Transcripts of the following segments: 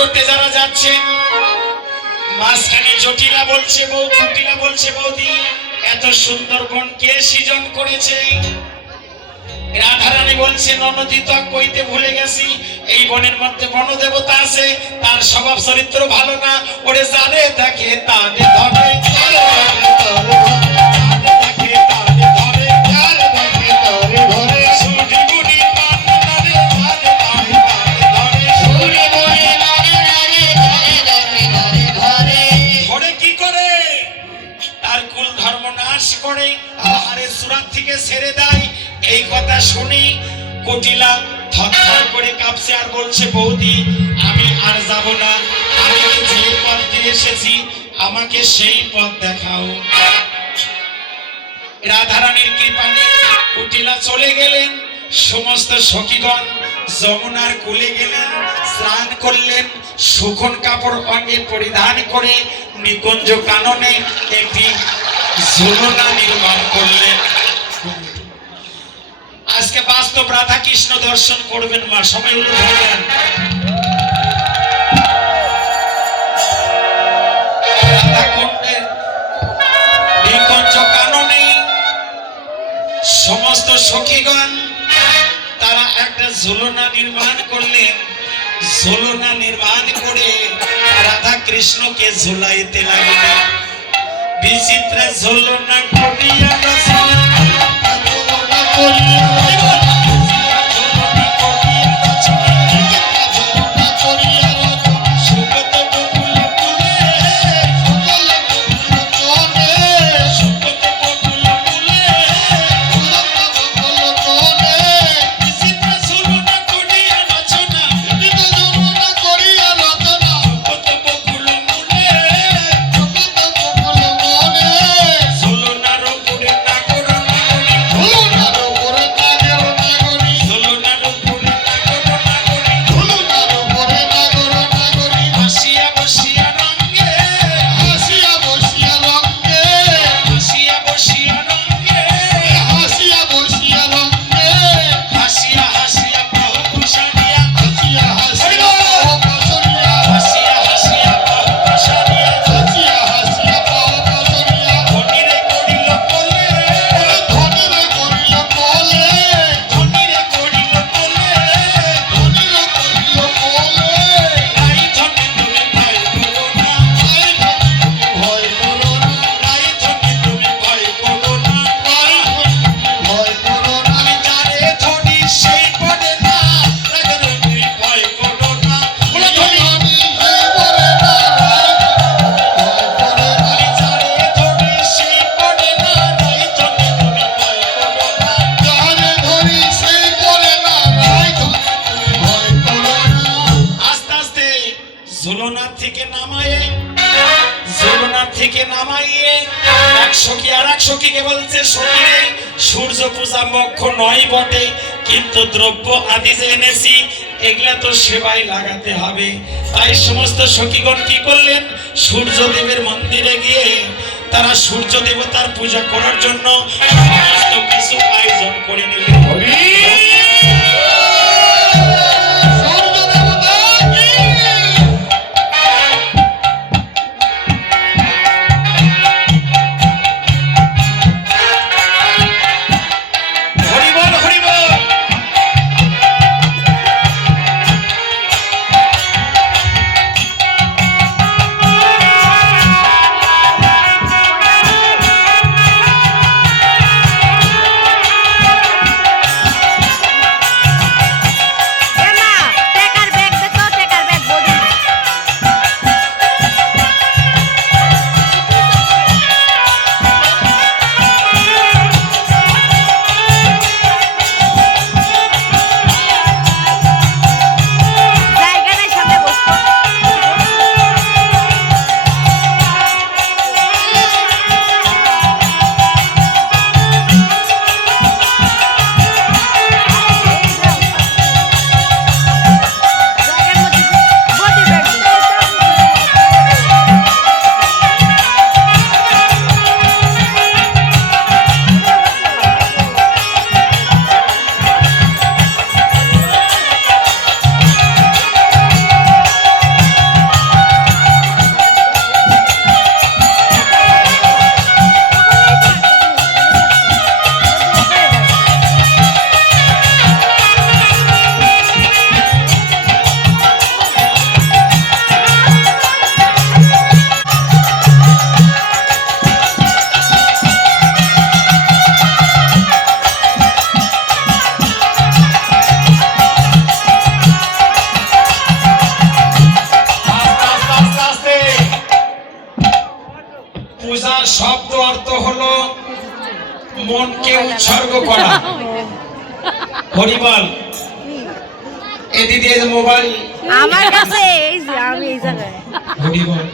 করতে যারা যাচ্ছে মাঝখানে জটিলা বলছে কুটিলা বলছে বৌদি এত সুন্দর বন কে সৃজন করেছে? রাধারানী বলছে ননদি তো কইতে ভুলে গেছি এই বনের মধ্যে বনদেবতা আছে, তার স্বভাব চরিত্র ভালো না, ওরে জানে থাকে তারে ধরে করে আহারে সুরাত থেকে ছেড়ে দেয়। এই কথা শুনি কুটিলা থরথর করে কাঁপছে আর বলছে বৌদি আমি আর যাব না, আমি যে পথ দিয়ে এসেছি আমাকে সেই পথ দেখাও। রাধারানীর কৃপায় কুটিলা চলে গেলেন। সমস্ত সখীগণ যমুনার কুলে গেলেন, স্নান করলেন, শুকন কাপড় অঙ্গে পরিধান করে নিকুঞ্জ কাননে একটি ঝুলনা নির্মাণ করলেন। আজকে বাস্তব রাধা কৃষ্ণ দর্শন করবেন মা, সবাই উঠে ধরবেন। রাধা কুণ্ডের নিকুঞ্জ কাননে সমস্ত সখীগণ তারা একটা ঝুলনা নির্মাণ করলেন। ঝুলনা নির্মাণ করে রাধা কৃষ্ণকে ঝুলাইতে লাগলেন। বিচিত্র ঝুলনা করিয়া সূর্য পূজা মক্ষ নয় বটে, কিন্তু দ্রব্য আদি যে এনেছি এগুলা তো সেবায় লাগাতে হবে। তাই সমস্ত সখীগণ কি করলেন, সূর্যদেবের মন্দিরে গিয়ে তারা সূর্য দেবতার পূজা করার জন্য সমস্ত কিছু আয়োজন করে নিলেন। অর্থ হলো মনকে উৎসর্গ করা। হরিবল। এ দিদি এই যে মোবাইল আমার কাছে এই যে আমি এই জায়গায় হরিবল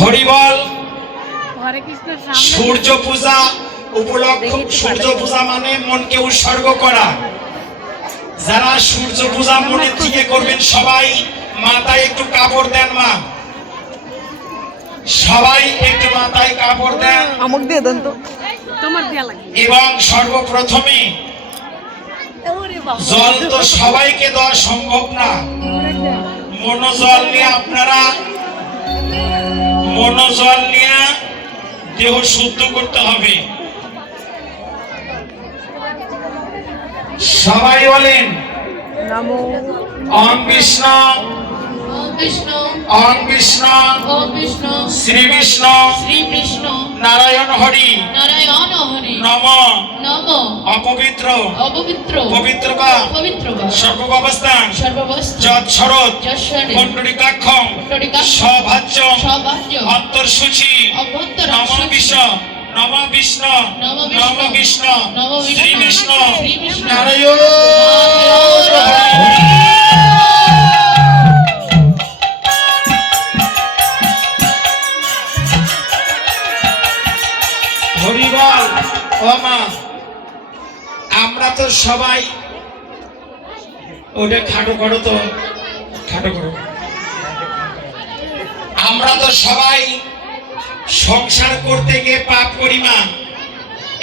হরিবল। হরে কৃষ্ণের সামনে সূর্য পূজা উপলক্ষ। সূর্য পূজা মানে মনকে উৎসর্গ করা। যারা সূর্য পূজা মনের থেকে করবেন সবাই মাথায় একটু কাপড় দেন। মা সবাই একটু মাথায় কাপড় দেন। আমক দিয়ে দেন তো তোমার দেয়া লাগে। এবং সর্বপ্রথমে জল তো সবাইকে দেওয়া সম্ভব না। মনোজল নিয়ে আপনারা মনোজল নিয়ে দেহ শুদ্ধ করতে হবে। সবাই বলেন নমো ওম বিষ্ণু ওম বিষ্ণু শ্রী বিষ্ণু নারায়ণ হরি নম অপবিত্র পবিত্র বা সর্বব্যবস্থান যৎসরৎ পুণ্ডরিকাক্ষং সভাজ্যং অন্তর্শুচি নম বিষ্ণু নম বিষ্ণু নম বিষ্ণু শ্রী বিষ্ণু নারায়ণ হরি। হরিবল। ও মা আমরা তো সবাই ওটা খাটো করো তো খাটো করো। আমরা তো সবাই সংসার করতে গিয়ে পাপ করি। মা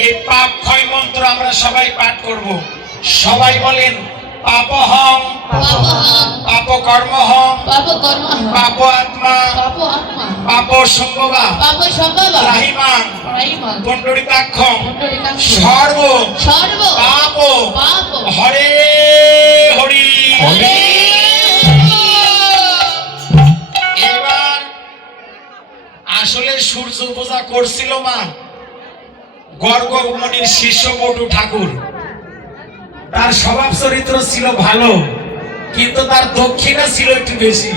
এই পাপ ক্ষয় মন্ত্র আমরা সবাই পাঠ করব। সবাই বলেন পাপহং পাপ কর্মহং পাপ আত্মা পাপ সম্ভবা রাহিমাং পুণ্ডরিকাক্ষং সর্ব পাপ হরে হরি। এবার আসলে সূর্য পূজা করছিল মা গর্গমণির শিষ্য বটু ঠাকুর। তার স্বভাব চরিত্র ছিল ভালো, কিন্তু তার দক্ষিণা ছিল একটু বেশি।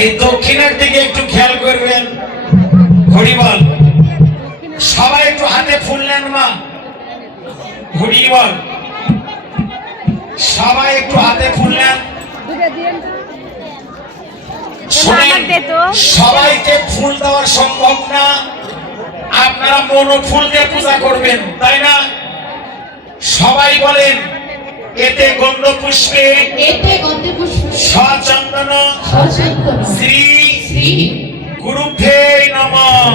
এই দক্ষিণের দিকে একটু খেয়াল করবেন। হরিবল। সবাই একটু হাতে ফুল নেন। মা হরিবল। সবাই একটু হাতে ফুল নেন। শোনেন, সবাইকে ফুল দেওয়া সম্ভব না। আপনারা মনো ফুল দিয়ে পূজা করবেন, তাই না? সবাই বলেন এতে গন্ধ পুষ্পে সচন্দন শ্রী গুরুভ্যে নমঃ।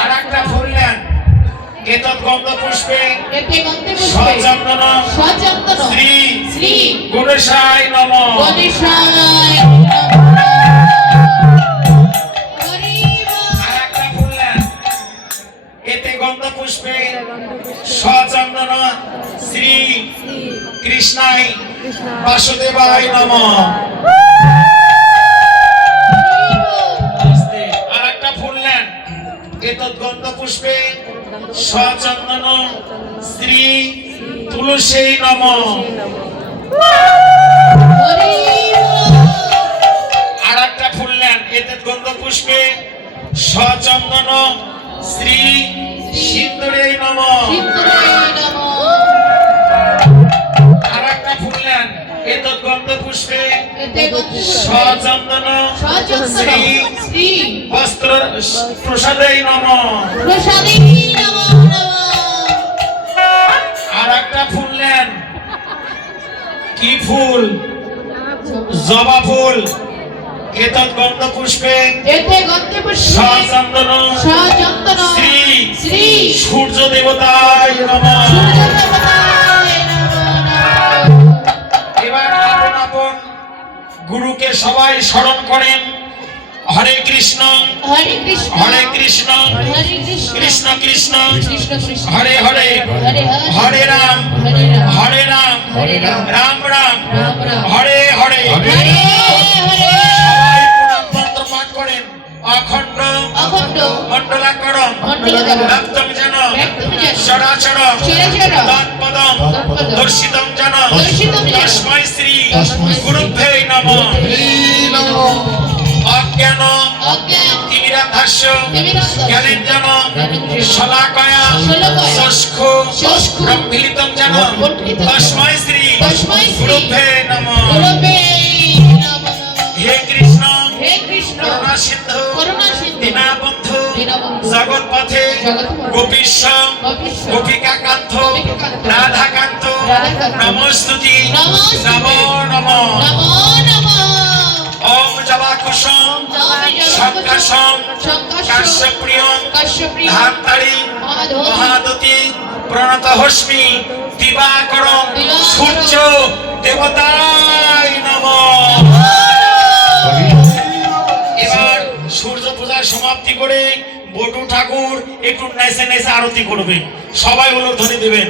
আর একটা ফুল নেন। এতৎ গন্ধ পুষ্পে সচন্দন শ্রী গণেশায় নমঃ। পুষ্পে সচন্দন শ্রী কৃষ্ণায় বাসুদেবায় নমঃ। আর একটা ফুল নেন। এতৎ গন্ধ পুষ্পে সচন্দন শ্রী তুলসী নমঃ। আর একটা ফুল নেন। এতৎ গন্ধ পুষ্পে সচন্দন শ্রী সিন্দুরে নমঃ। আর একটা ফুল নেন। এতৎ গন্ধ পুষ্পে সচন্দন শ্রী বস্ত্র প্রসাদে নমঃ। আর একটা ফুল নেন। কি ফুল? জবা ফুল। এতৎ গন্ধ পুষ্পে সচন্দন শ্রী সূর্য দেবতায় নমঃ। এবার আপন আপন গুরুকে সবাই স্মরণ করেন। হরে কৃষ্ণ হরে কৃষ্ণ কৃষ্ণ কৃষ্ণ হরে হরে হরে রাম রাম রাম হরে হরে। সবাই মন্ত্র পাঠ করেন। অখণ্ড মণ্ডলাকরণ রক্তম যেন চরাচর তৎপদ তৎপদম দর্শিতম জন তস্मै শ্রী গুরুভ্যো নমঃ অজ্ঞান তিমিরান্ধস্য জ্ঞানেঞ্জন শলাকয়া চক্ষু ব্রহ্মীলিতম জন তস্मै শ্রী গুরুভ্যো নমঃ। হে কৃষ্ণ করুণা সিন্ধু দীনবন্ধু জগৎপথে গোপীশ গোপিকাকান্ত রাধাকান্ত নমস্তুতি নমো নমঃ। ওম জবাকুশম শঙ্কাশম কাশ্যপ্রিয়ম ধাত্তারি মহাদতি প্রণত হস্মি দিবাকরম সূর্য দেবতায় নমঃ। এবার সূর্য পূজার সমাপ্তি করে বটু ঠাকুর একটু নেচে নেচে আরতি করবে, সবাই হলো ধ্বনি দেবেন।